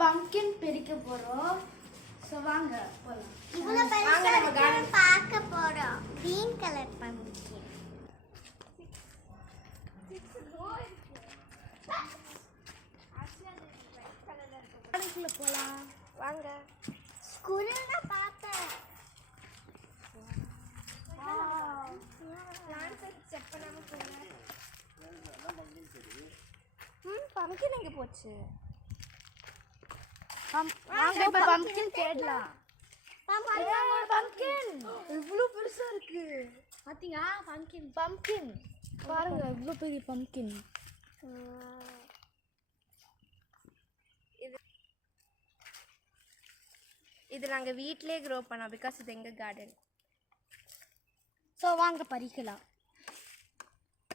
Pumpkin பிரிக்க போறோம். So வாங்க போலாம். இவ்வளவு பெருசா நம்ம பார்க்க போறோம். Green colour pumpkin. அதுக்குள்ள போலாம். வாங்க. ஸ்கூல்ல பார்த்தேன். செக் பண்ணாம போங்க. பம்ப்கின் எங்க போச்சு? வாங்க இப்ப பம்ப்கின் தேடலாம். பம்ப்கின் இவ்ளோ பெருசா இருக்கு. பாத்தீங்களா? பம்ப்கின் பாருங்க இவ்ளோ பெரிய பம்ப்கின். இது நாங்கள் வீட்டிலே க்ரோ பண்ணோம் பிகாஸ் இது எங்கள் கார்டன். ஸோ வாங்க பறிக்கலாம்.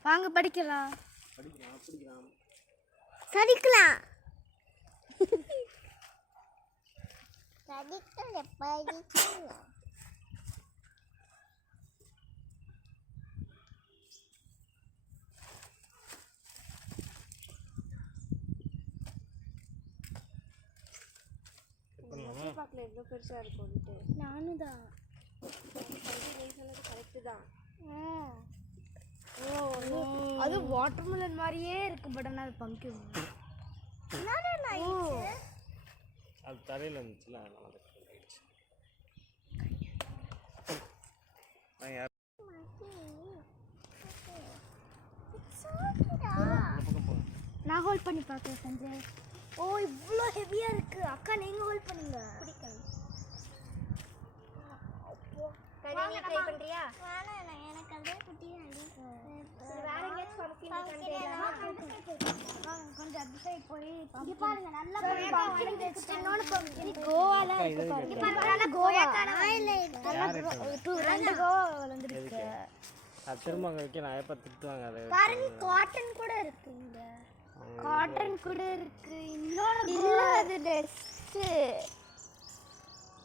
வாங்க படிக்கலாம். சரிக்கலாம். பார்க்கல எவ்வளோ பெருசாக இருக்கும்ட்டு. நானும் தான். நீ சொன்னது கரெக்டு தான். அது வாட்டர்மெலன் மாதிரியே இருக்கு. பட் ஆனால் அது பம்ப்கின். அது தரையில் இருந்துச்சுல அதனால நான் ஹோல்ட் பண்ணி பார்க்குறேன் சஞ்சய். ஓ இவ்வளோ ஹெவியாக இருக்கு. அக்கா நீங்கள் ஹோல்ட் பண்ணுங்க. பிடிக்கல. நீ ட்ரை பண்ணுறியா? எனக்கு அதே குட்டியா வேற எங்கேயாச்சும் கொஞ்சம் அந்த சைடு போய் இங்க பாருங்க. நல்லா கோவால இருக்கு பாருங்க. பாருங்க கோவா ரெண்டு கோவா வளர்ந்துருக்கு. திரும்ப அங்கே வைக்க நான் எப்போ திட்டுவாங்க. அதை பாருங்க காட்டன் கூட இருக்கு. இங்க காட்டன் கூட இருக்கு. இன்னொரு இல்ல அது நெஸ்ட்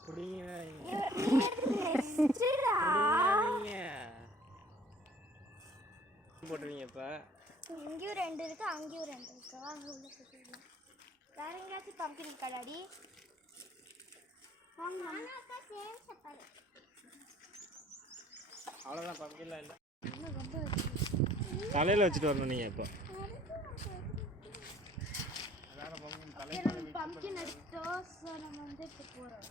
புடிங்க நெஸ்டா போட்டுறீங்க. இப்போ இங்கேயும் ரெண்டு இருக்கு அங்கேயும் ரெண்டு இருக்கு. வாங்க உள்ள போயிடலாம். வேற எங்கேயாச்சும் பம்ப்கின் கடாடி வாங்க. அவ்வளோதான் பம்ப்கின்லாம் இல்லை. தலையில் வச்சுட்டு வரணும் நீங்கள். இப்போ பம்ப்கின் எடுத்தோம். ஸோ நம்ம வந்து இப்போ போகிறோம்.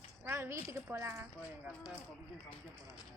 வீட்டுக்கு போகலாம். எங்கள் அத்தை பம்ப்கின் சமைக்க போகிறாங்க.